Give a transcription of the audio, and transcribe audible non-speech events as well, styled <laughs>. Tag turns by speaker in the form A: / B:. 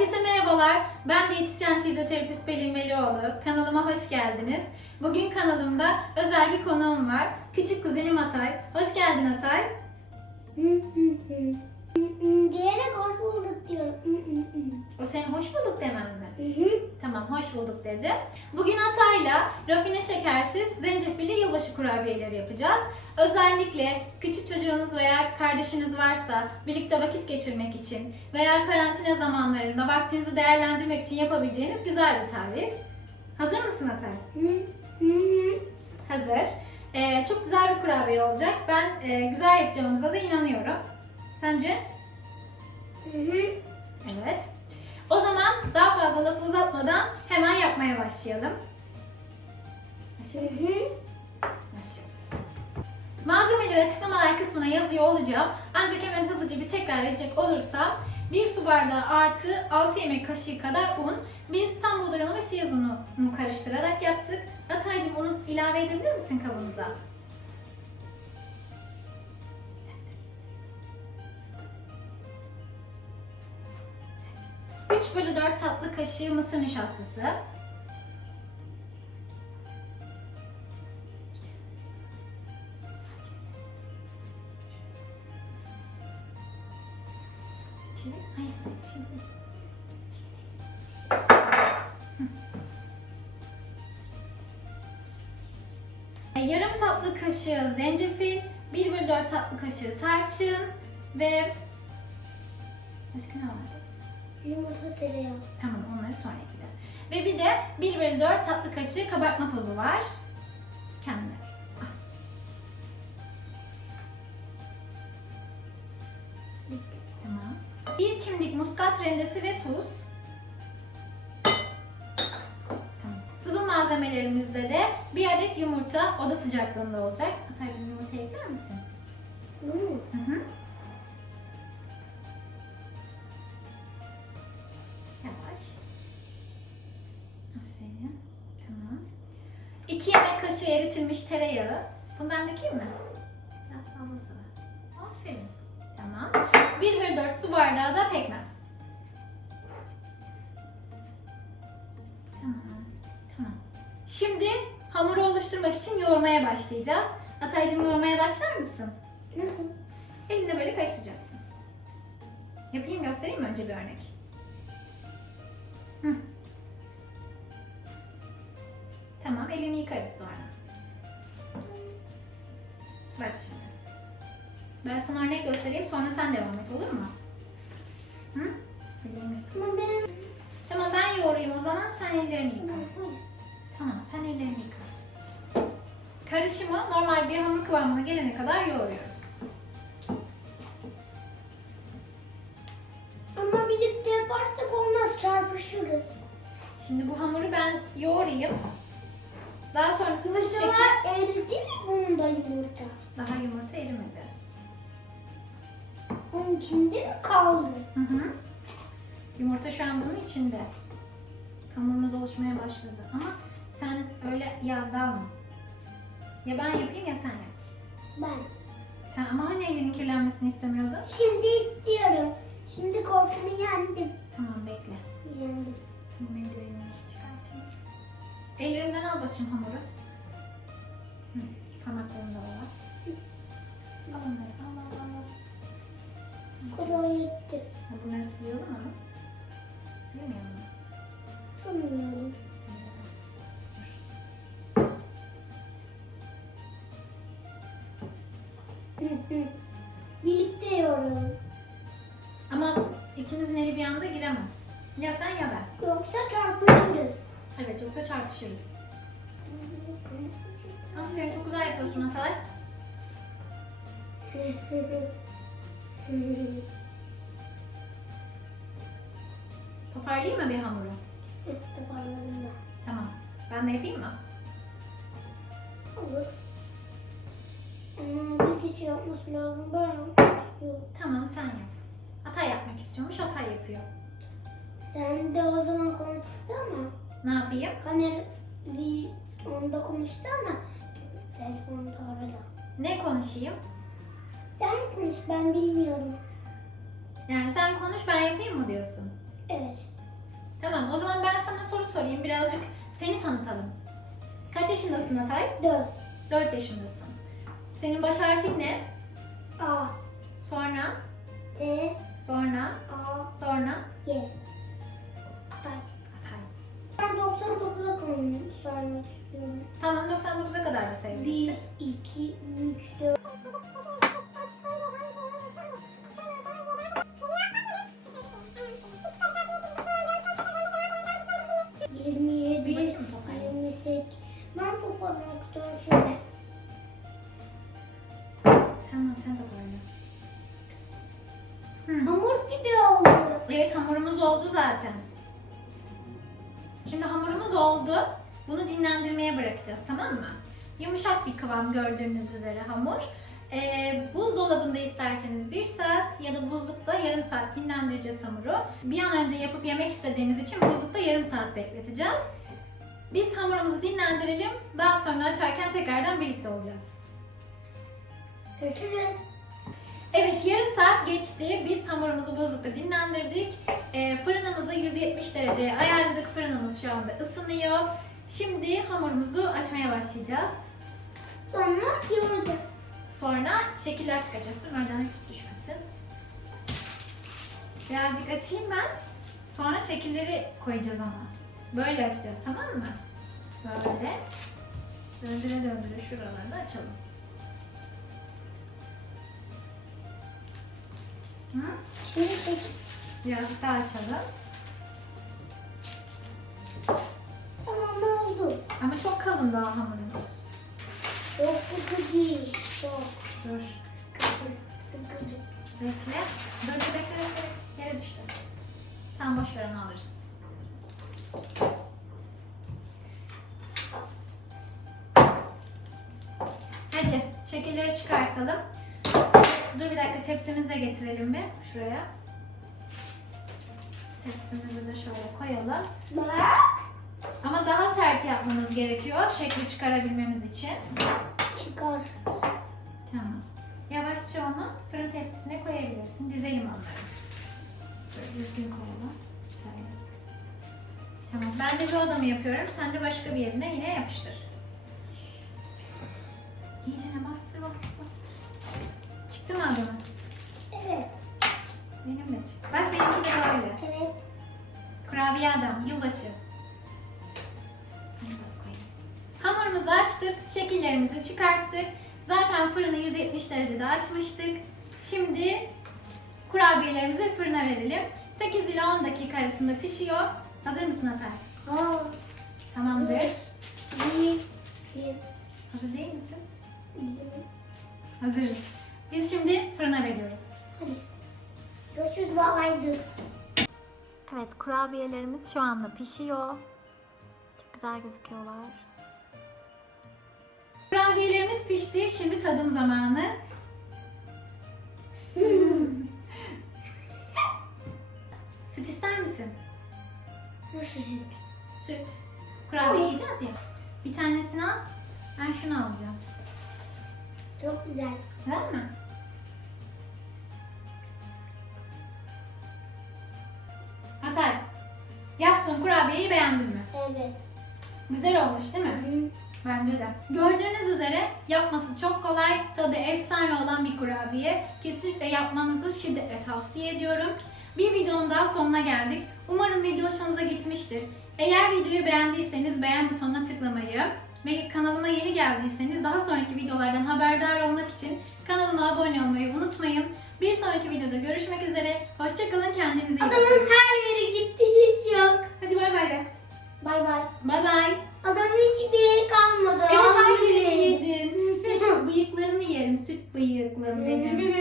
A: Herkese merhabalar. Ben diyetisyen fizyoterapist Pelin Melioğlu. Kanalıma hoş geldiniz. Bugün kanalımda özel bir konuğum var. Küçük kuzenim Atay. Hoş geldin Atay.
B: Diyerek hoş bulduk diyorum.
A: O senin hoş bulduk demen mi?
B: Hı hı.
A: Tamam, hoş bulduk dedi. Bugün Atay'la rafine şekersiz zencefilli yılbaşı kurabiyeleri yapacağız. Özellikle küçük çocuğunuz veya kardeşiniz varsa birlikte vakit geçirmek için veya karantina zamanlarında vaktinizi değerlendirmek için yapabileceğiniz güzel bir tarif. Hazır mısın Atay?
B: Hı hı.
A: Hazır. Ee, çok güzel bir kurabiye olacak. Ben e, güzel yapacağımıza da inanıyorum. Sence?
B: Hı hı.
A: Evet. O zaman daha fazla lafı uzatmadan hemen yapmaya başlayalım.
B: Hı
A: Başlayalım.
B: hı.
A: Başlıyoruz. Malzemeleri açıklamalar kısmına yazıyor olacağım. Ancak hemen hızlıca bir tekrar edecek olursam 1 su bardağı artı 6 yemek kaşığı kadar un. Biz tam buğday unu ve siyaz unu karıştırarak yaptık. Ataycığım onu ilave edebilir misin kabımıza? Üç bölü 4 tatlı kaşığı mısır nişastası. Yarım tatlı kaşığı zencefil, 1 bölü 4 tatlı kaşığı tarçın ve başka ne vardı?
B: Yumurta tereyağı.
A: Tamam onları sonra ekleyeceğiz. Ve bir de 1 bölü 4 tatlı kaşığı kabartma tozu var. Kendine.
B: Bitti.
A: Tamam. Bir çimdik muskat rendesi ve tuz. Tamam. Sıvı malzemelerimizde de bir adet yumurta oda sıcaklığında olacak. Ataycığım yumurta ekler misin?
B: Mu?
A: Hı hı. 2 yemek kaşığı eritilmiş tereyağı. Bunu ben dökeyim mi? Biraz fazla sıvı. Aferin. Tamam. 1 bölü 4 su bardağı da pekmez. Tamam. Tamam. Şimdi hamuru oluşturmak için yoğurmaya başlayacağız. Ataycığım yoğurmaya başlar mısın?
B: Nasıl?
A: Elinle böyle karıştıracaksın. Yapayım göstereyim mi önce bir örnek? Tamam, elini yıkarız sonra. Bak şimdi. Ben sana örnek göstereyim, sonra sen devam et, olur mu? Hı?
B: Ama ben...
A: Tamam, ben yoğurayım o zaman, sen ellerini yıka. Tamam, sen ellerini yıka. Karışımı normal bir hamur kıvamına gelene kadar yoğuruyoruz.
B: Ama birlikte yaparsak olmaz çarpışırız.
A: Şimdi bu hamuru ben yoğurayım. Daha sonrasında şekil...
B: Yumurtalar eridi mi bunun da yumurta?
A: Daha yumurta erimedi.
B: Onun içinde mi kaldı?
A: Hı hı. Yumurta şu an bunun içinde. Hamurumuz oluşmaya başladı ama sen öyle yağ dalma. Ya ben yapayım ya sen yap.
B: Ben.
A: Sen ama hani elinin kirlenmesini istemiyordun?
B: Şimdi istiyorum. Şimdi korkumu yendim.
A: Tamam bekle.
B: Yendim.
A: Tamam eldivenimi. Ellerinden al bakayım hamuru. Hı. Parmaklarını da al. Onları al al al. al.
B: Kadar yetti.
A: Ha, Bunları sıyalım ama. Sıymayalım mı?
B: Sanmıyorum.
A: Sıyalım. Dur.
B: Hı hı. Birlikte yoralım.
A: Ama ikimizin eli bir anda giremez.
B: Yoksa çarpışırız.
A: Aferin çok güzel yapıyorsun Atalay. <laughs> Toparlayayım mı bir hamuru?
B: Toparladım da.
A: Tamam. Ben de yapayım mı?
B: Olur. Ama bir kişi yapması lazım. Ben yapmak istiyorum.
A: Tamam sen yap. Atay yapmak istiyormuş, Atay yapıyor.
B: Sen de o zaman konuşsana.
A: Ne yapayım?
B: Kamera bir onda konuşsana. Telefonda arada.
A: Ne konuşayım?
B: Sen konuş ben bilmiyorum.
A: Yani sen konuş ben yapayım mı diyorsun?
B: Evet.
A: Tamam o zaman ben sana soru sorayım. Birazcık seni tanıtalım. Kaç yaşındasın Atay?
B: Dört.
A: 4 yaşındasın. Senin baş harfin ne?
B: A.
A: Sonra,
B: T.
A: sonra Sen toparla. Hı.
B: Hamur gibi oldu.
A: Evet hamurumuz oldu zaten. Şimdi hamurumuz oldu. Bunu dinlendirmeye bırakacağız tamam mı? Yumuşak bir kıvam gördüğünüz üzere hamur. Ee, buzdolabında isterseniz 1 saat ya da buzlukta yarım saat dinlendireceğiz hamuru. Bir an önce yapıp yemek istediğimiz için buzlukta yarım saat bekleteceğiz. Biz hamurumuzu dinlendirelim. Daha sonra açarken tekrardan birlikte olacağız.
B: Görüşürüz.
A: Evet yarım saat geçti. Biz hamurumuzu buzlukta dinlendirdik. Ee, fırınımızı 170 dereceye ayarladık. Fırınımız şu anda ısınıyor. Şimdi hamurumuzu açmaya başlayacağız.
B: Sonra yoğurdu.
A: Sonra şekiller çıkacağız. Dur Merdan'a düşmesin. Birazcık açayım ben. Sonra şekilleri koyacağız ona. Böyle açacağız tamam mı? Böyle. Döndüre döndüre şuralarını açalım. Hı?
B: Şimdi şey,
A: Birazcık daha açalım.
B: tamam oldu.
A: Ama çok kalın daha hamurumuz.
B: Çok sıkıcı iş. Çok
A: Dur.
B: sıkıcı. Sıkıcı.
A: Bekle. Dur bekle bekle. Yere düştü. Tamam boş ver onu alırız. Hadi şekilleri çıkartalım. Dur bir dakika tepsimizi de getirelim bir şuraya. Tepsimizi de şöyle koyalım.
B: Bak.
A: Ama daha sert yapmamız gerekiyor şekli çıkarabilmemiz için.
B: Çıkar.
A: Tamam. Yavaşça onu fırın tepsisine koyabilirsin. Dizelim onları. Böyle düzgün koyalım. Şöyle. Tamam. Ben de bir odamı yapıyorum. Sen de başka bir yerine yine yapıştır. İyicene bastır bastır bastır. Çıktı mı adamı?
B: Evet.
A: Benim de çıktı. Bak benimki de böyle.
B: Evet.
A: Kurabiye adam, yılbaşı. Hamurumuzu açtık, şekillerimizi çıkarttık. Zaten fırını 170 derecede açmıştık. Şimdi kurabiyelerimizi fırına verelim. 8 ila 10 dakika arasında pişiyor. Hazır mısın Atay?
B: Ha.
A: Tamamdır. Hazır değil misin? Hazırız. Biz şimdi fırına veriyoruz.
B: Hadi. Görüşürüz. Babaydı.
A: Evet, kurabiyelerimiz şu anda pişiyor. Çok güzel gözüküyorlar. Kurabiyelerimiz pişti. Şimdi tadım zamanı. <laughs> Süt ister misin?
B: Nasıl süt?
A: Süt. Kurabiye yiyeceğiz ya. Bir tanesini al. Ben şunu alacağım.
B: Çok güzel.
A: Değil mi? Atay. Yaptığın kurabiyeyi beğendin mi?
B: Evet.
A: Güzel olmuş değil mi?
B: Hı.
A: Bence de. Gördüğünüz üzere yapması çok kolay, tadı efsane olan bir kurabiye. Kesinlikle yapmanızı şiddetle tavsiye ediyorum. Bir videonun daha sonuna geldik. Umarım video hoşunuza gitmiştir. Eğer videoyu beğendiyseniz beğen butonuna tıklamayı ve kanalıma yeni geldiyseniz daha sonraki videolardan haberdar olmak için kanalıma abone olmayı unutmayın. Bir sonraki videoda görüşmek üzere. Hoşçakalın kendinize iyi bakın.
B: Adamın her yeri gitti hiç yok.
A: Hadi bay bay de.
B: Bay bay.
A: Bay bay.
B: Adamın hiçbir yeri kalmadı. Evet her yeri
A: yedin. Süt bıyıklarını yerim. Süt bıyıklarım benim.